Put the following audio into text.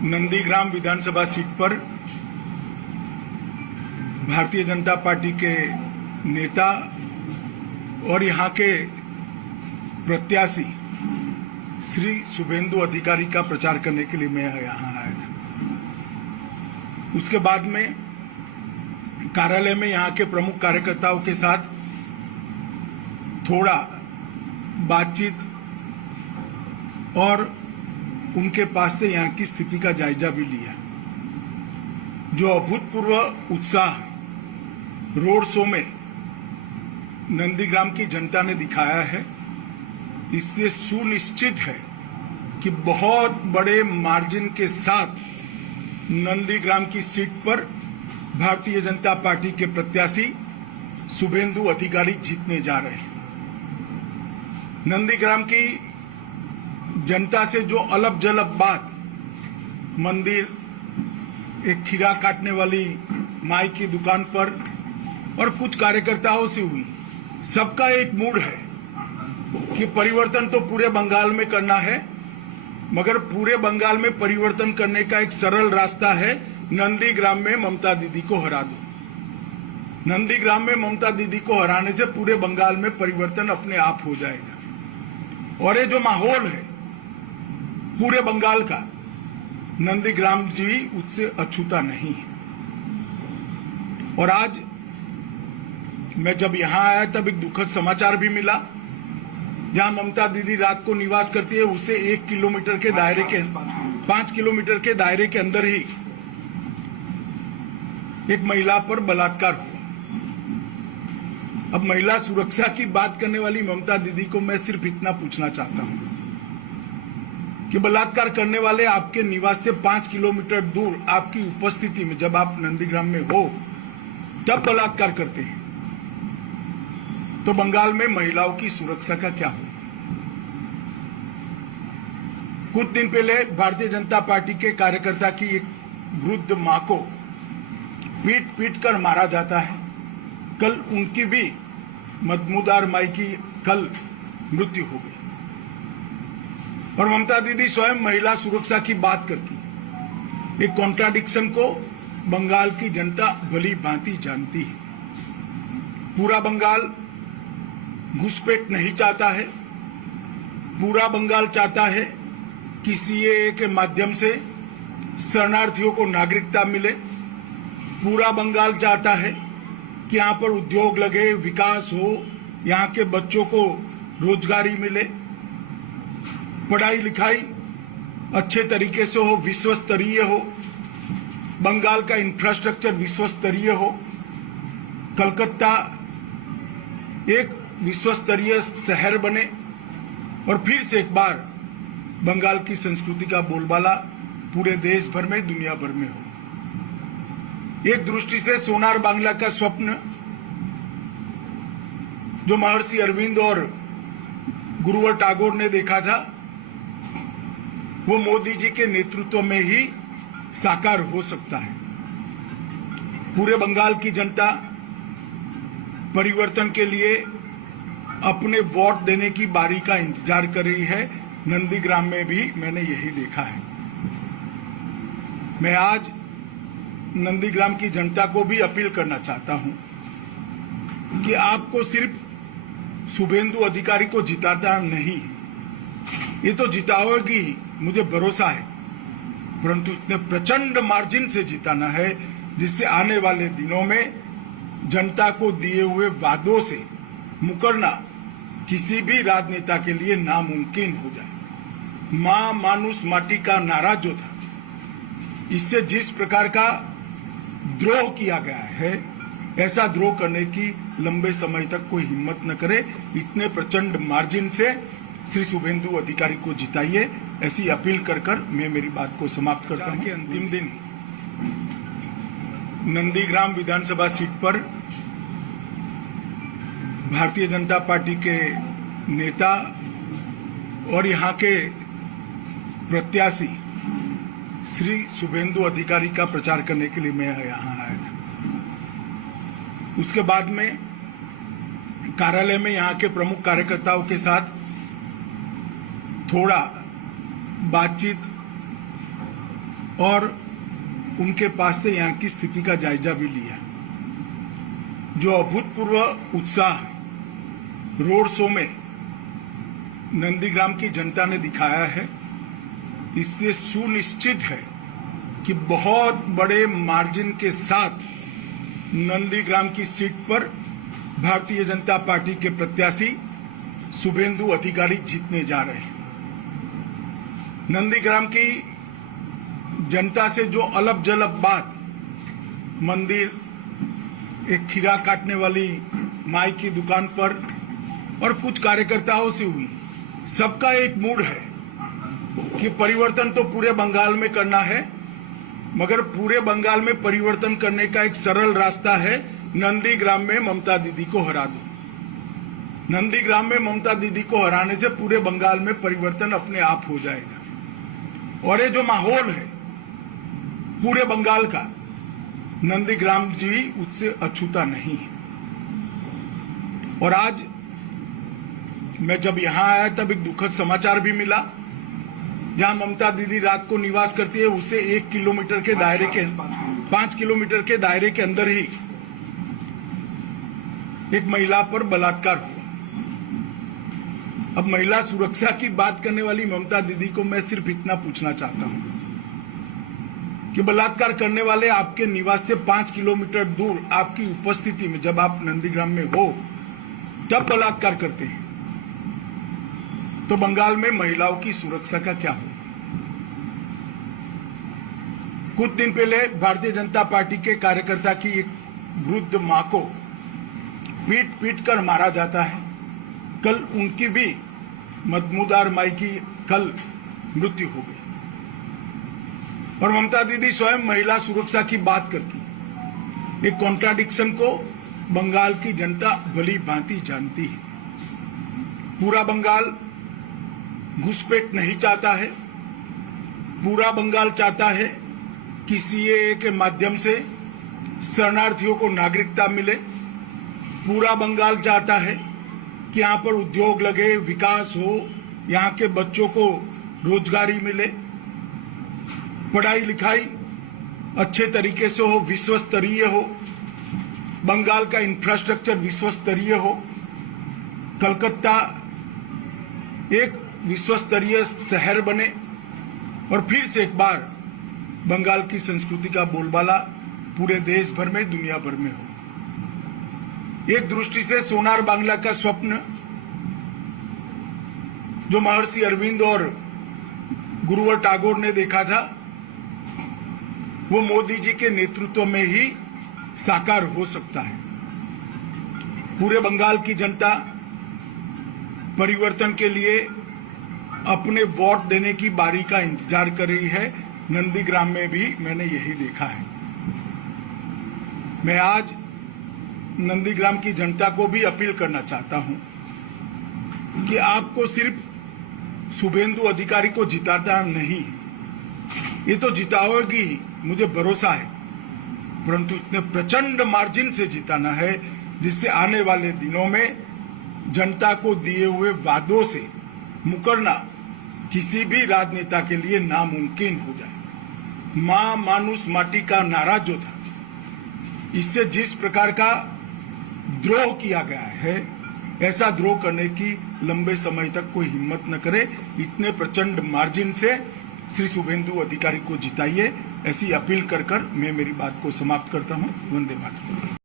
नंदीग्राम विधानसभा seat पर Bharatiya Janata party के नेता और यहां के प्रत्याशी श्री शुभेंदु अधिकारी का प्रचार करने के लिए मैं यहां आया था। उसके बाद में कार्यालय में यहां के प्रमुख कार्यकर्ताओं के साथ थोड़ा बातचीत और उनके पास से यहां की स्थिति का जायजा भी लिया। जो अभूतपूर्व उत्साह रोड शो में नंदीग्राम की जनता ने दिखाया है, इससे सुनिश्चित है कि बहुत बड़े मार्जिन के साथ नंदीग्राम की सीट पर भारतीय जनता पार्टी के प्रत्याशी शुभेंदु अधिकारी जीतने जा रहे हैं। नंदीग्राम की जनता से जो अलग जलग बात मंदिर, एक खीरा काटने वाली माई की दुकान पर और कुछ कार्यकर्ताओं से हुई, सबका एक मूड है कि परिवर्तन तो पूरे बंगाल में करना है, मगर पूरे बंगाल में परिवर्तन करने का एक सरल रास्ता है, नंदीग्राम में ममता दीदी को हरा दो। नंदीग्राम में ममता दीदी को हराने से पूरे बंगाल में परिवर्तन अपने आप हो जाएगा। और ये जो माहौल है पूरे बंगाल का, नंदीग्राम जी उससे अछूता नहीं है। और आज मैं जब यहां आया तब एक दुखद समाचार भी मिला, जहां ममता दीदी रात को निवास करती है उसे 1 किलोमीटर के दायरे के 5 किलोमीटर के दायरे के अंदर ही एक महिला पर बलात्कार हुआ। अब महिला सुरक्षा की बात करने वाली ममता दीदी को मैं सिर्फ इतना पूछना चाहता हूं कि बलात्कार करने वाले आपके निवास से 5 किलोमीटर दूर आपकी उपस्थिति में, जब आप नंदीग्राम में हो तब बलात्कार करते हैं, तो बंगाल में महिलाओं की सुरक्षा का क्या हो? कुछ दिन पहले भारतीय जनता पार्टी के कार्यकर्ता की एक वृद्ध मां को पीट पीट कर मारा जाता है। कल उनकी भी मदमुदार माई की कल मृत्यु हो गई और ममता दीदी स्वयं महिला सुरक्षा की बात करती है। एक कॉन्ट्राडिक्शन को बंगाल की जनता भली भांति जानती है। पूरा बंगाल घुसपैठ नहीं चाहता है, पूरा बंगाल चाहता है कि सीएए के माध्यम से शरणार्थियों को नागरिकता मिले। पूरा बंगाल चाहता है कि यहां पर उद्योग लगे, विकास हो, यहां के बच्चों को रोजगारी मिले, पढ़ाई लिखाई अच्छे तरीके से हो, विश्व स्तरीय हो, बंगाल का इंफ्रास्ट्रक्चर विश्व स्तरीय हो, कलकत्ता एक विश्व स्तरीय शहर बने और फिर से एक बार बंगाल की संस्कृति का बोलबाला पूरे देश भर में, दुनिया भर में हो। एक दृष्टि से सोनार बांग्ला का स्वप्न जो महर्षि अरविंद और गुरुवर टैगोर ने देखा था, वो मोदी जी के नेतृत्व में ही साकार हो सकता है। पूरे बंगाल की जनता परिवर्तन के लिए अपने वोट देने की बारी का इंतजार कर रही है। नंदीग्राम में भी मैंने यही देखा है। मैं आज नंदीग्राम की जनता को भी अपील करना चाहता हूं कि आपको सिर्फ शुभेंदु अधिकारी को जिताता नहीं, ये तो जिताओगी, मुझे भरोसा है, परंतु इतने प्रचंड मार्जिन से जिताना है जिससे आने वाले दिनों में जनता को दिए हुए वादों से मुकरना किसी भी राजनेता के लिए नामुमकिन हो जाए। मां मानुष माटी का नारा जो था, इससे जिस प्रकार का द्रोह किया गया है, ऐसा द्रोह करने की लंबे समय तक कोई हिम्मत न करे। इतने प्रचंड मार्जिन से श्री शुभेंदु अधिकारी को जिताइए, ऐसी अपील कर कर मैं मेरी बात को समाप्त करता हूं। अंतिम दिन नंदीग्राम विधानसभा सीट पर भारतीय जनता पार्टी के नेता और यहां के प्रत्याशी श्री शुभेंदु अधिकारी का प्रचार करने के लिए मैं यहां आया था। उसके बाद में कार्यालय में यहां के प्रमुख कार्यकर्ताओं के साथ थोड़ा बातचीत और उनके पास से यहाँ की स्थिति का जायजा भी लिया। जो अभूतपूर्व उत्साह रोड शो में नंदीग्राम की जनता ने दिखाया है, इससे सुनिश्चित है कि बहुत बड़े मार्जिन के साथ नंदीग्राम की सीट पर भारतीय जनता पार्टी के प्रत्याशी शुभेंदु अधिकारी जीतने जा रहे हैं। नंदीग्राम की जनता से जो अलग जलब बात मंदिर, एक खीरा काटने वाली माई की दुकान पर और कुछ कार्यकर्ताओं से हुई, सबका एक मूड है कि परिवर्तन तो पूरे बंगाल में करना है, मगर पूरे बंगाल में परिवर्तन करने का एक सरल रास्ता है, नंदीग्राम में ममता दीदी को हरा दो। नंदीग्राम में ममता दीदी को हराने से पूरे बंगाल में परिवर्तन अपने आप हो जाएगा। और ये जो माहौल है पूरे बंगाल का, नंदीग्राम जी उससे अछूता नहीं है। और आज मैं जब यहां आया तब एक दुखद समाचार भी मिला, जहां ममता दीदी रात को निवास करती है उससे 1 किलोमीटर के दायरे के 5 किलोमीटर के दायरे के अंदर ही एक महिला पर बलात्कार हुआ। अब महिला सुरक्षा की बात करने वाली ममता दीदी को मैं सिर्फ इतना पूछना चाहता हूं कि बलात्कार करने वाले आपके निवास से 5 किलोमीटर दूर आपकी उपस्थिति में, जब आप नंदीग्राम में हो तब बलात्कार करते हैं, तो बंगाल में महिलाओं की सुरक्षा का क्या होगा? कुछ दिन पहले भारतीय जनता पार्टी के कार्यकर्ता की एक वृद्ध मां को पीट पीट कर मारा जाता है। कल उनकी भी मदमुदार माई की कल मृत्यु हो गई और ममता दीदी स्वयं महिला सुरक्षा की बात करती। एक कॉन्ट्राडिक्शन को बंगाल की जनता भली भांति जानती है। पूरा बंगाल घुसपैठ नहीं चाहता है, पूरा बंगाल चाहता है कि सीएए के माध्यम से शरणार्थियों को नागरिकता मिले। पूरा बंगाल चाहता है कि यहाँ पर उद्योग लगे, विकास हो, यहाँ के बच्चों को रोजगारी मिले, पढ़ाई लिखाई अच्छे तरीके से हो, विश्व स्तरीय हो, बंगाल का इंफ्रास्ट्रक्चर विश्व स्तरीय हो, कलकत्ता एक विश्व स्तरीय शहर बने और फिर से एक बार बंगाल की संस्कृति का बोलबाला पूरे देश भर में, दुनिया भर में हो। एक दृष्टि से सोनार बांग्ला का स्वप्न जो महर्षि अरविंद और गुरुवर टैगोर ने देखा था, वो मोदी जी के नेतृत्व में ही साकार हो सकता है। पूरे बंगाल की जनता परिवर्तन के लिए अपने वोट देने की बारी का इंतजार कर रही है। नंदीग्राम में भी मैंने यही देखा है। मैं आज नंदीग्राम की जनता को भी अपील करना चाहता हूं कि आपको सिर्फ शुभेंदु अधिकारी को जिताता नहीं, ये तो जिताओगी, मुझे भरोसा है, परंतु इतने प्रचंड मार्जिन से जिताना है जिससे आने वाले दिनों में जनता को दिए हुए वादों से मुकरना किसी भी राजनेता के लिए नामुमकिन हो जाए। मां मानुष माटी का नारा जो था, इससे जिस प्रकार का द्रोह किया गया है, ऐसा द्रोह करने की लंबे समय तक कोई हिम्मत न करे। इतने प्रचंड मार्जिन से श्री शुभेंदु अधिकारी को जिताइए, ऐसी अपील कर मैं मेरी बात को समाप्त करता हूं। वंदे मातरम।